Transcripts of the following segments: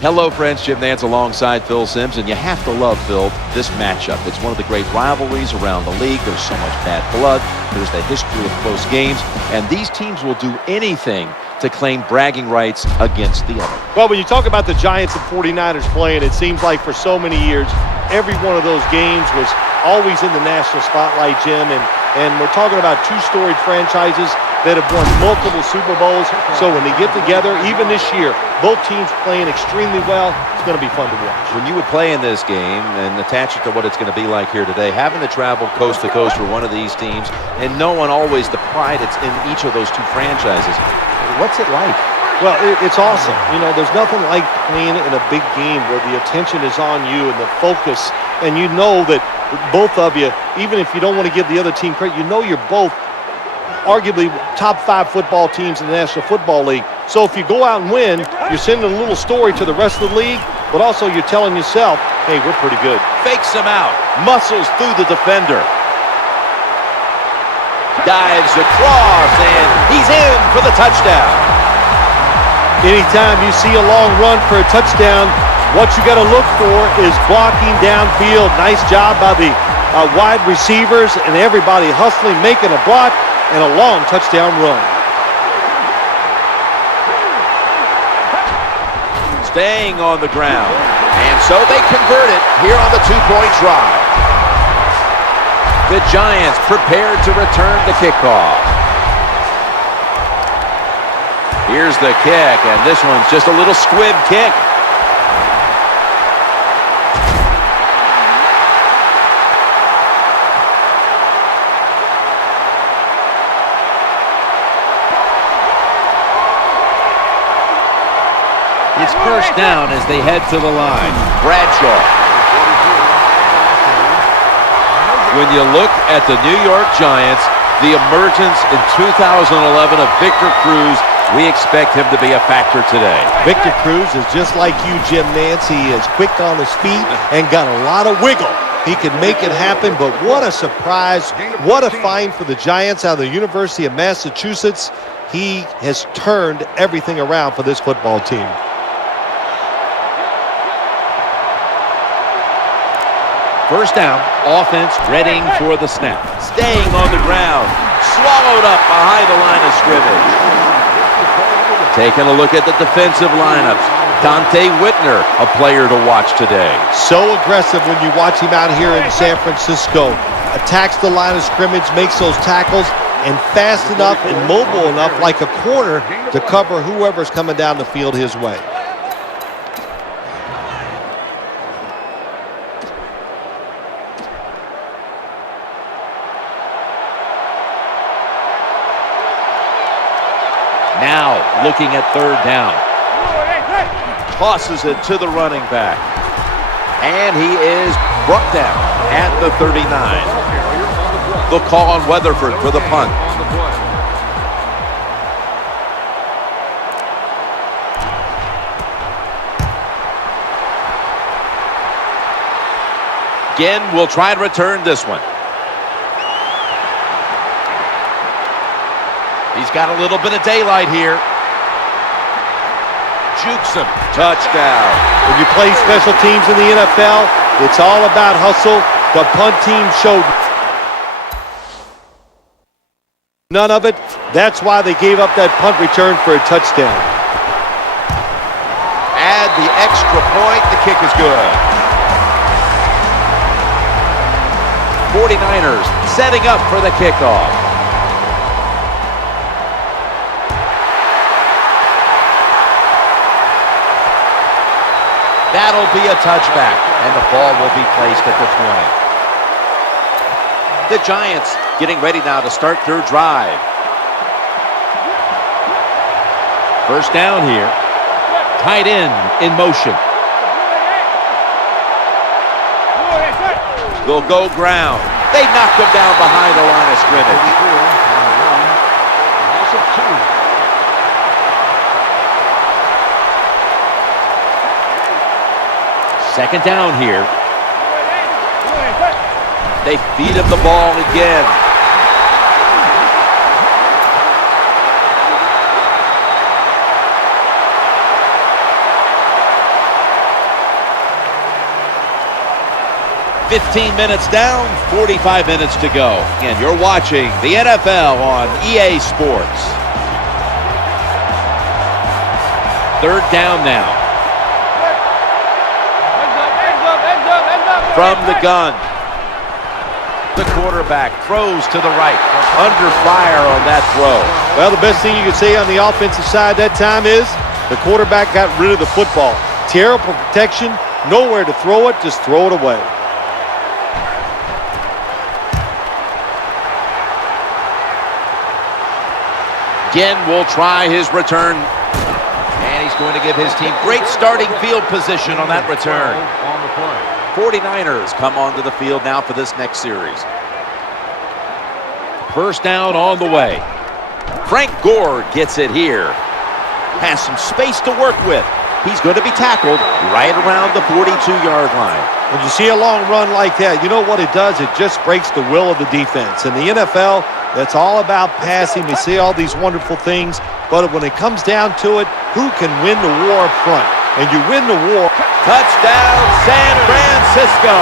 Hello, friends. Jim Nance alongside Phil Simms, and you have to love, Phil, this matchup. It's one of the great rivalries around the league. There's so much bad blood. There's the history of close games, and these teams will do anything to claim bragging rights against the other. Well, when you talk about the Giants and 49ers playing, it seems like for so many years, every one of those games was always in the national spotlight, Jim, and we're talking about two storied franchises that have won multiple Super Bowls. So when they get together, even this year, both teams playing extremely well. It's going to be fun to watch. When you would play in this game and attach it to what it's going to be like here today, having to travel coast to coast for one of these teams and knowing always the pride it's in each of those two franchises, what's it like? Well, it's awesome. You know, there's nothing like playing in a big game where the attention is on you and the focus, and you know that both of you, even if you don't want to give the other team credit, you know you're both arguably top 5 football teams in the National Football League. So if you go out and win, you're sending a little story to the rest of the league, but also you're telling yourself, hey, we're pretty good. Fakes him out, muscles through the defender. Dives across, and he's in for the touchdown. Anytime you see a long run for a touchdown, what you got to look for is blocking downfield. Nice job by the wide receivers and everybody hustling, making a block, and a long touchdown run. Staying on the ground, and so they convert it here on the two-point try. The Giants prepared to return the kickoff. Here's the kick, and this one's just a little squib kick. It's first down as they head to the line. Bradshaw. When you look at the New York Giants, the emergence in 2011 of Victor Cruz, we expect him to be a factor today. Victor Cruz is just like you, Jim Nance. He is quick on his feet and got a lot of wiggle. He can make it happen, but what a surprise. What a find for the Giants out of the University of Massachusetts. He has turned everything around for this football team. First down, offense readying for the snap. Staying on the ground, swallowed up behind the line of scrimmage. Taking a look at the defensive lineups. Dante Whitner, a player to watch today. So aggressive when you watch him out here in San Francisco. Attacks the line of scrimmage, makes those tackles, and fast enough and mobile enough like a corner to cover whoever's coming down the field his way. Now looking at third down. Tosses it to the running back. And he is brought down at the 39. The call on Weatherford for the punt. Again, we'll try to return this one. He's got a little bit of daylight here. Jukes him. Touchdown. When you play special teams in the NFL, it's all about hustle. The punt team showed none of it. That's why they gave up that punt return for a touchdown. Add the extra point. The kick is good. 49ers setting up for the kickoff. That'll be a touchback, and the ball will be placed at the 20. The Giants getting ready now to start their drive. First down here. Tight end in motion. They'll go ground. They knocked him down behind the line of scrimmage. Second down here. They feed him the ball again. 15 minutes down, 45 minutes to go. And you're watching the NFL on EA Sports. Third down now. From the gun. The quarterback throws to the right. Under fire on that throw. Well, the best thing you could say on the offensive side that time is the quarterback got rid of the football. Terrible protection, nowhere to throw it, just throw it away. Again, will try his return. And he's going to give his team great starting field position on that return. 49ers come onto the field now for this next series. First down on the way. Frank Gore gets it here. Has some space to work with. He's going to be tackled right around the 42-yard line. When you see a long run like that, you know what it does? It just breaks the will of the defense. In the NFL, that's all about passing. We see all these wonderful things, but when it comes down to it, who can win the war up front? And you win the war. Touchdown, San Francisco.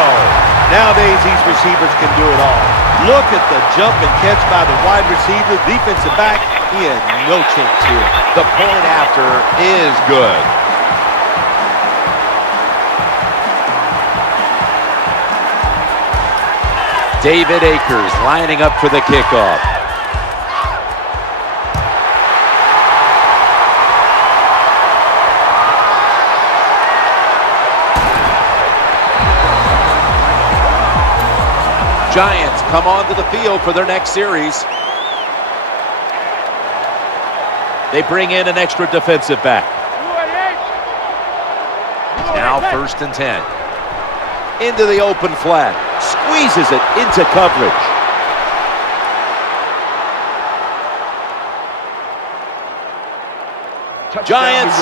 Nowadays, these receivers can do it all. Look at the jump and catch by the wide receiver, defensive back. He had no chance here. The point after is good. David Akers lining up for the kickoff. Giants come onto the field for their next series. They bring in an extra defensive back. Now 1st and 10. Into the open flat. Squeezes it into coverage. Giants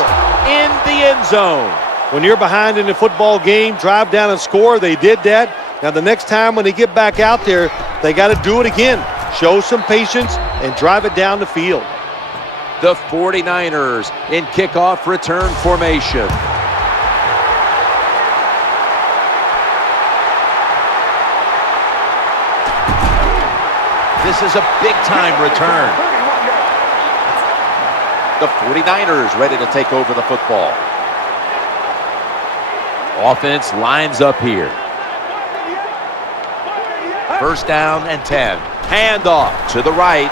in the end zone. When you're behind in the football game, drive down and score. They did that. Now the next time when they get back out there, they got to do it again. Show some patience and drive it down the field. The 49ers in kickoff return formation. This is a big-time return. The 49ers ready to take over the football. Offense lines up here. First down and 10. Handoff to the right.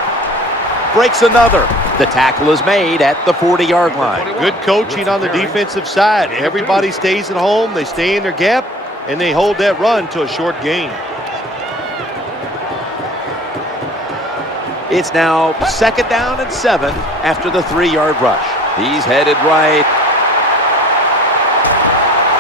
Breaks another. The tackle is made at the 40-yard line. Good coaching on the defensive side. Everybody stays at home. They stay in their gap, and they hold that run to a short gain. It's now 2nd down and 7 after the 3-yard rush. He's headed right.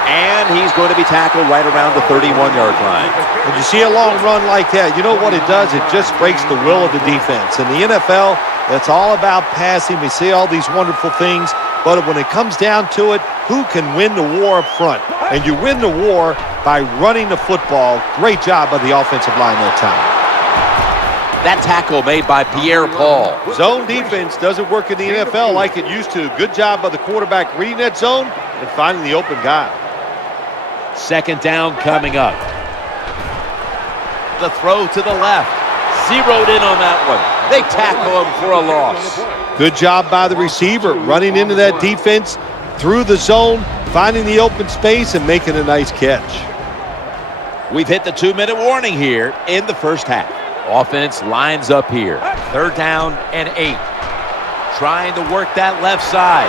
And he's going to be tackled right around the 31-yard line. When you see a long run like that, you know what it does? It just breaks the will of the defense. In the NFL, that's all about passing. We see all these wonderful things, but when it comes down to it, who can win the war up front? And you win the war by running the football. Great job by the offensive line that time. That tackle made by Pierre Paul. Zone defense doesn't work in the NFL like it used to. Good job by the quarterback reading that zone and finding the open guy. 2nd down coming up. The throw to the left. Zeroed in on that one. They tackle him for a loss. Good job by the receiver running into that defense through the zone, finding the open space and making a nice catch. We've hit the 2-minute warning here in the first half. Offense lines up here. 3rd down and 8. Trying to work that left side.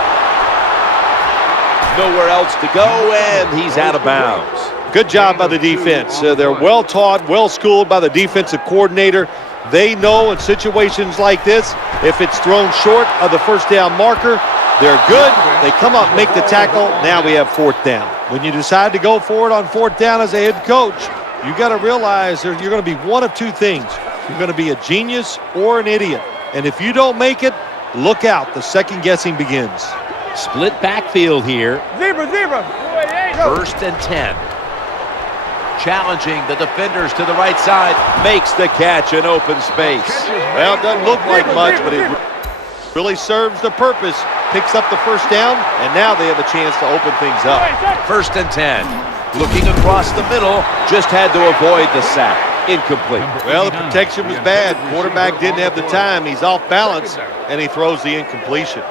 Nowhere else to go, and he's out of bounds. Good job by the defense. They're well taught, well schooled by the defensive coordinator. They know in situations like this, if it's thrown short of the first down marker, they're good. They come up, make the tackle. Now we have 4th down. When you decide to go for it on 4th down as a head coach, you got to realize you're going to be one of two things. You're going to be a genius or an idiot. And if you don't make it, look out. The second guessing begins. Split backfield here. Zebra. 1st and 10. Challenging the defenders to the right side. Makes the catch in open space. Well, it doesn't look like much, but it really serves the purpose. Picks up the first down, and now they have a chance to open things up. 1st and 10. Looking across the middle, just had to avoid the sack. Incomplete. Well, the protection was bad. Quarterback didn't have the time. He's off balance, and he throws the incompletion.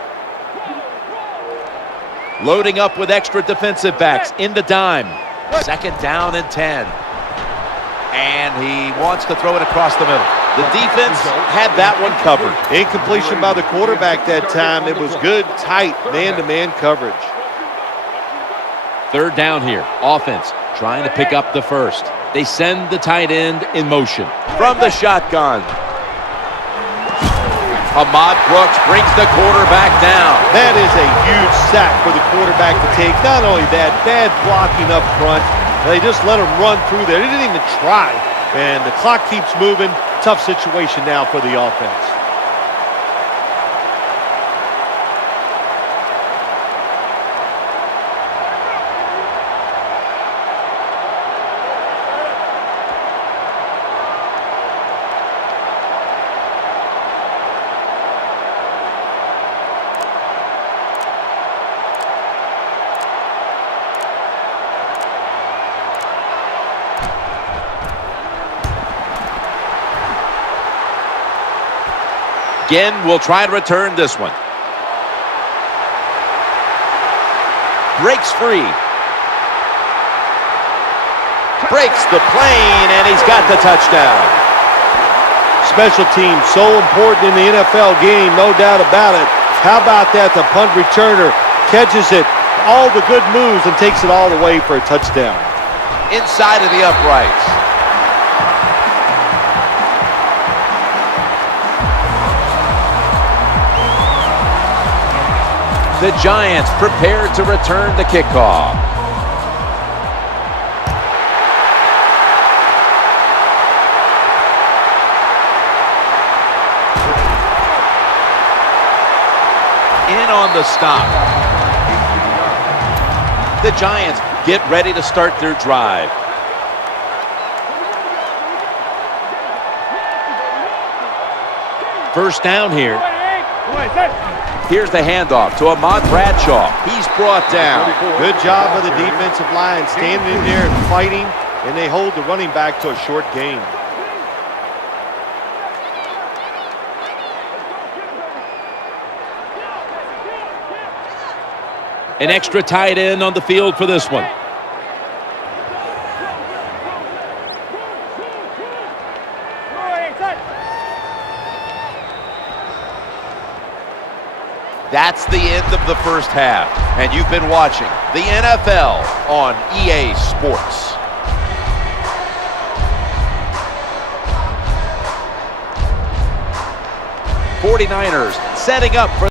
Loading up with extra defensive backs in the dime. 2nd down and 10. And he wants to throw it across the middle. The defense had that one covered. Incompletion by the quarterback that time. It was good, tight, man-to-man coverage. 3rd down here. Offense trying to pick up the first. They send the tight end in motion. From the shotgun. Ahmad Brooks brings the quarterback down. That is a huge sack for the quarterback to take. Not only that, bad blocking up front. They just let him run through there. They didn't even try. And the clock keeps moving. Tough situation now for the offense. Again, we'll try to return this one. Breaks free. Breaks the plane, and he's got the touchdown. Special teams, so important in the NFL game, no doubt about it. How about that? The punt returner catches it, all the good moves, and takes it all the way for a touchdown. Inside of the uprights. The Giants prepared to return the kickoff. In on the stop. The Giants get ready to start their drive. First down here. Here's the handoff to Ahmad Bradshaw. He's brought down. Good job of the defensive line standing in there and fighting, and they hold the running back to a short gain. An extra tight end on the field for this one. That's the end of the first half, and you've been watching the NFL on EA Sports. 49ers setting up for